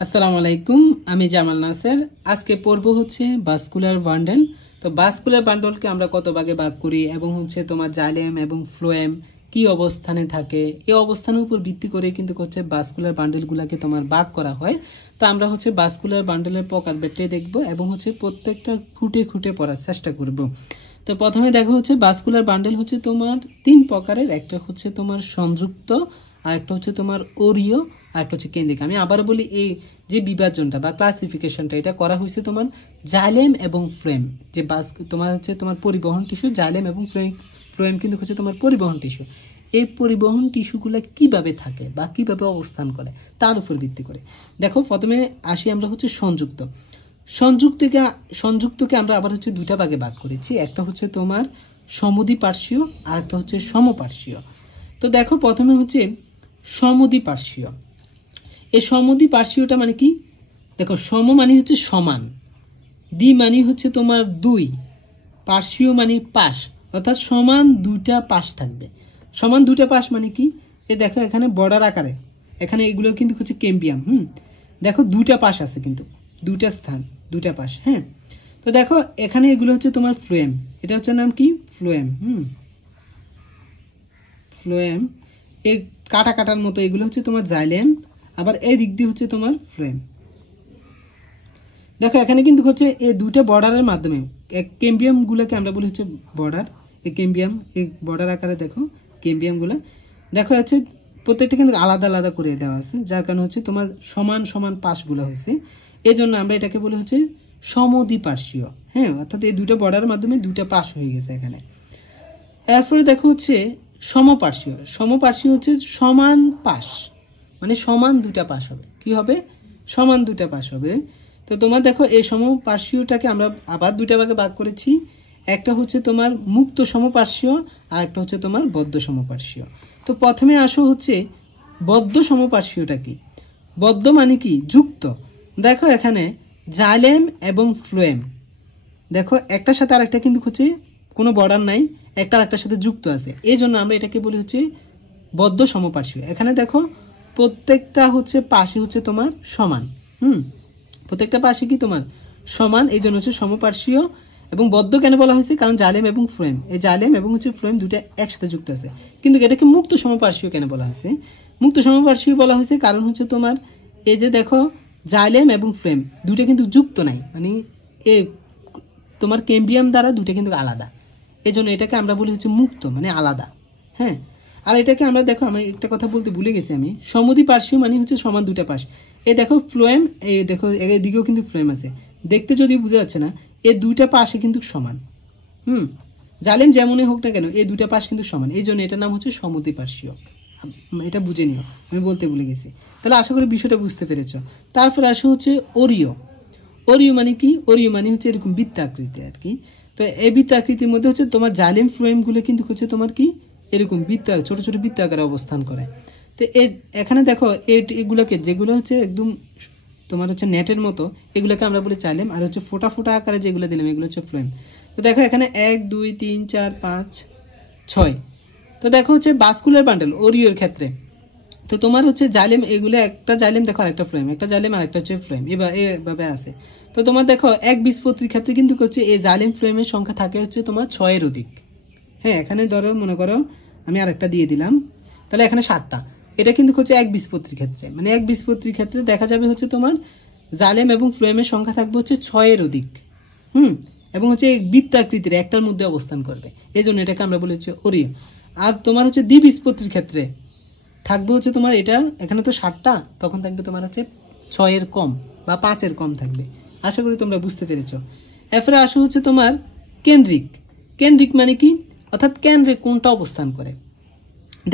আসসালামু আলাইকুম, আমি জামাল নাসের। আজকে পড়ব হচ্ছে ভাস্কুলার বান্ডেল। তো ভাস্কুলার বান্ডেলকে আমরা কত ভাগে ভাগ করি এবং হচ্ছে তোমার জাইলেম এবং ফ্লোয়েম কি অবস্থানে থাকে, এই অবস্থানের উপর ভিত্তি করে কিন্তু হচ্ছে ভাস্কুলার বান্ডেলগুলোকে তোমার ভাগ করা হয়। তো আমরা হচ্ছে ভাস্কুলার বান্ডেলের প্রকারভেদে দেখব এবং হচ্ছে প্রত্যেকটা খুঁটে খুঁটে পড়ার চেষ্টা করব। তো প্রথমে দেখো হচ্ছে ভাস্কুলার বান্ডেল হচ্ছে তোমার তিন প্রকারের। একটা হচ্ছে তোমার সংযুক্ত, আর একটা হচ্ছে তোমার ওরিও, আর একটা হচ্ছে কেন্দ্রিক। আমি আবার বলি, এই যে বিভাজনটা বা ক্লাসিফিকেশনটা এটা করা হয়েছে তোমার জাইলেম এবং ফ্লোয়েম। যে তোমার হচ্ছে তোমার পরিবহন টিস্যু জাইলেম এবং ফ্লোয়েম কিন্তু হচ্ছে তোমার পরিবহন টিস্যু। এই পরিবহন টিস্যুগুলো কিভাবে থাকে বা কিভাবে অবস্থান করে তার উপর ভিত্তি করে দেখো। প্রথমে আসি আমরা হচ্ছে সংযুক্ত। সংযুক্তকে আমরা আবার হচ্ছে দুইটা ভাগে ভাগ করেছি। একটা হচ্ছে তোমার সমদ্বিপার্শ্বীয় আর একটা হচ্ছে সমপার্শ্বীয়। তো দেখো প্রথমে হচ্ছে সমদ্বিপার্শ্বীয়। এই সমদ্বিপার্শ্বীয়টা মানে কি? দেখো, সম মানে হচ্ছে সমান, দ্বি মানে হচ্ছে তোমার দুই, পার্শ্বীয় মানে পাশ, অর্থাৎ সমান দুইটা পাশ থাকবে। সমান দুইটা পাশ মানে কি? এ দেখো এখানে বর্ডার আকারে, এখানে এগুলো কিন্তু হচ্ছে ক্যাম্বিয়াম। দেখো দুইটা পাশ আছে, কিন্তু দুইটা স্থান, দুইটা পাশ। হ্যাঁ, তো দেখো এখানে এগুলো হচ্ছে তোমার ফ্লোয়েম। এটা হচ্ছে নাম কি? ফ্লোয়েম। ফ্লোয়েম। এই কাটা কাটার মতো এগুলো হচ্ছে তোমার জাইলেম, আবার এই দিক দিয়ে হচ্ছে তোমার ফ্লোয়েম। দেখো এখানে কিন্তু হচ্ছে এই দুইটা বর্ডারের মাধ্যমে ক্যাম্বিয়ামগুলোকে আমরা বলি হচ্ছে বর্ডার। এই ক্যাম্বিয়াম, এই বর্ডার আকারে দেখো ক্যাম্বিয়ামগুলো। দেখো হচ্ছে প্রত্যেকটা কিন্তু আলাদা আলাদা করে দেওয়া আছে, যার কারণে হচ্ছে তোমার সমান সমান পাশগুলো হয়েছে। এই জন্য আমরা এটাকে বলি হচ্ছে সমদ্বিপার্শ্বীয়। হ্যাঁ, অর্থাৎ এই দুইটা বর্ডারের মাধ্যমে দুইটা পাশ হয়ে গেছে এখানে। এরপরে দেখো হচ্ছে সমপার্শ্বীয়। সমপার্শ্বীয় হচ্ছে সমান পাশ, মানে সমান দুইটা পাশ হবে। কি হবে? সমান দুইটা পাশ হবে। তো তোমার দেখো এই সমপার্শ্বীয়টাকে আমরা আবার দুইটা ভাগে ভাগ করেছি। একটা হচ্ছে তোমার মুক্ত সমপার্শ্বীয়, আর একটা হচ্ছে তোমার বদ্ধ সমপার্শ্বীয়। তো প্রথমে আসো হচ্ছে বদ্ধ সমপার্শ্বীয়টা কি? বদ্ধ মানে কি? যুক্ত। দেখো এখানে জাইলেম এবং ফ্লোয়েম, দেখো একটার সাথে আরেকটা কিন্তু হচ্ছে কোনো বর্ডার নাই, একটা আরেকটার সাথে যুক্ত আছে। এই জন্য আমরা এটাকে বলি হচ্ছে বদ্ধ সমপার্শ্বীয়। এখানে দেখো প্রত্যেকটা হচ্ছে পাশে হচ্ছে তোমার সমান। প্রত্যেকটা পাশে কি তোমার সমান, এই জন্য হচ্ছে সমপার্শ্বীয়। এবং বদ্ধ কেন বলা হয়েছে? কারণ জাইলেম এবং ফ্লোয়েম, এই জাইলেম এবং হচ্ছে ফ্লোয়েম দুটো একসাথে যুক্ত আছে। কিন্তু এটাকে মুক্ত সমপার্শ্বীয় কেন বলা হয়েছে? মুক্ত সমপার্শ্বীয় বলা হয়েছে কারণ হচ্ছে তোমার এই যে দেখো জাইলেম এবং ফ্লোয়েম দুটো কিন্তু যুক্ত নাই, মানে এ তোমার ক্যাম্বিয়াম দ্বারা দুটো কিন্তু আলাদা। এই জন্য এটাকে আমরা বলি হচ্ছে মুক্ত, মানে আলাদা। হ্যাঁ, আর এটাকে আমরা দেখো, আমি একটা কথা বলতে ভুলে গেছি, আমি সমদ্বিপার্শ্বীয় মানে হচ্ছে সমান দুটা পাশ। এই দেখো ফ্লোয়েম, এই দেখো এদিকেও কিন্তু ফ্লোয়েম আছে, দেখতে যদি বোঝা যাচ্ছে না, এই দুইটা পাশে কিন্তু সমান। জালেম যেমনই হোক না কেন এই দুইটা পাশ কিন্তু সমান, এই জন্য এটার নাম হচ্ছে সমদ্বিপার্শ্বীয়। এটা বুঝে নিও, আমি বলতে ভুলে গেছি। তাহলে আশা করি বিষয়টা বুঝতে পেরেছ। তারপরে আসা হচ্ছে ওরিও। ওরিও মানে কি? ওরিও মানে হচ্ছে এরকম বৃত্তাকৃতি আর কি। তো এই বৃত্তাকৃতির মধ্যে হচ্ছে তোমার জাইলেম ফ্লোয়েমগুলো কিন্তু হচ্ছে তোমার কি এরকম ছোট ছোট বৃত্ত আকারে অবস্থান করে। তো এখানে দেখো এগুলোকে, যেগুলো হচ্ছে একদম তোমার হচ্ছে নেটের মতো, এগুলোকে আমরা বলি জাইলেম, আর হচ্ছে ফোটা ফোটা আকারে যেগুলো দিলাম এগুলো হচ্ছে ফ্লোয়েম। তো দেখো এখানে 1 2 3 4 5 6। তো দেখো হচ্ছে ভাস্কুলার বান্ডেল ওরিওর ক্ষেত্রে, তো তোমার হচ্ছে জাইলেম, এগুলো একটা জাইলেম দেখো আর একটা ফ্লোয়েম, একটা জাইলেম আর একটা হচ্ছে ফ্লোয়েম, এভাবে আছে। তো তোমার দেখো এক বীজপত্রীর ক্ষেত্রে কিন্তু হচ্ছে এই জাইলেম ফ্লোয়েমের সংখ্যা থাকে হচ্ছে তোমার 6-এর অধিক। হ্যাঁ, এখানে ধরো মনে করো আমি আরেকটা দিয়ে দিলাম, তাহলে এখানে 7টা। এটা কিন্তু হচ্ছে এক বীজপত্রীর ক্ষেত্রে, মানে এক বীজপত্রীর ক্ষেত্রে দেখা যাবে হচ্ছে তোমার জাইলেম এবং ফ্লোয়েমের সংখ্যা থাকবে হচ্ছে 6-এর অধিক। এবং হচ্ছে বৃত্তাকৃতির একটার মধ্যে অবস্থান করবে, এই জন্য এটাকে আমরা বলি হচ্ছে ওরিও। আর তোমার হচ্ছে দ্বিবীজপত্রীর ক্ষেত্রে থাকবে হচ্ছে তোমার এটা, এখানে তো 7টা, তখন থাকবে তোমার হচ্ছে 6-এর কম বা 5-এর কম থাকবে। আশা করি তোমরা বুঝতে পেরেছো। এরপরে আসো হচ্ছে তোমার কেন্দ্রিক। কেন্দ্রিক মানে কি? অর্থাৎ কেন্দ্রে কোনটা অবস্থান করে।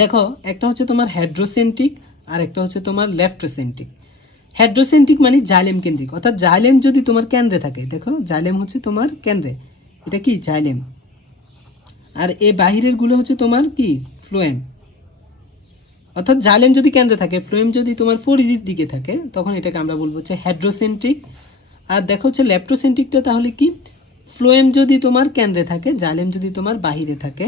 দেখো একটা হচ্ছে তোমার হেড্রোসেন্ট্রিক, আর একটা হচ্ছে তোমার লেফটোসেন্ট্রিক। হেড্রোসেন্ট্রিক মানে জাইলেম কেন্দ্রিক, অর্থাৎ জাইলেম যদি তোমার কেন্দ্রে থাকে, দেখো জাইলেম হচ্ছে তোমার কেন্দ্রে, এটা কি জাইলেম। আর এই বাহিরের গুলো হচ্ছে তোমার কি ফ্লোয়েম। অর্থাৎ জাইলেম যদি কেন্দ্রে থাকে, ফ্লোয়েম যদি তোমার পরিধির দিকে থাকে, তখন এটাকে আমরা বলবো হচ্ছে হেড্রোসেন্ট্রিক। আর দেখো হচ্ছে লেপ্টোসেন্ট্রিকটা তাহলে কি? ফ্লোয়েম যদি তোমার কেন্দ্রে থাকে, জাইলেম যদি তোমার বাহিরে থাকে,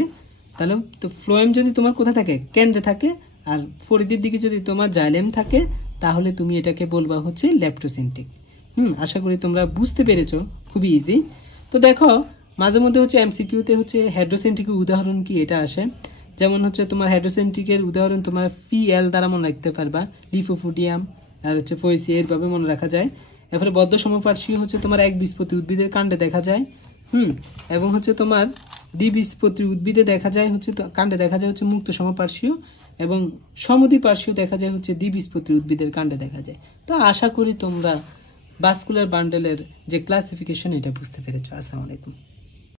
তাহলে তো ফ্লোয়েম যদি তোমার কোথায় থাকে? কেন্দ্রে থাকে। আর পরিধির দিকে যদি তোমার জাইলেম থাকে, তাহলে তুমি এটাকে বলবা হচ্ছে ল্যাপ্টোসেন্ট্রিক। আশা করি তোমরা বুঝতে পেরেছো, খুবই ইজি। তো দেখো মাঝে মধ্যে হচ্ছে এমসিকিউতে হচ্ছে হাইড্রোসেন্ট্রিকের উদাহরণ কি এটা আসে, যেমন হচ্ছে তোমার হাইড্রোসেন্ট্রিকের উদাহরণ তোমার পিএল দ্বারা মনে রাখতে পারবা, লিফোফুডিয়াম আর হচ্ছে ফয়েসি, এরভাবে মনে রাখা যায়। এরপরে বদ্ধ সমপার্শ্বীয় হচ্ছে তোমার একবীজপত্রী উদ্ভিদের কাণ্ডে দেখা যায়। এবং হচ্ছে তোমার দ্বিবীজপত্রী উদ্ভিদে দেখা যায় হচ্ছে কাণ্ডে দেখা যায় হচ্ছে মুক্ত সমপার্শ্বীয়, এবং সমদ্বিপার্শ্বীয় দেখা যায় হচ্ছে দ্বিবীজপত্রী উদ্ভিদের কাণ্ডে দেখা যায়। তো আশা করি তোমরা ভাস্কুলার বান্ডেলের যে ক্লাসিফিকেশন এটা বুঝতে পেরেছো। আসসালামু আলাইকুম।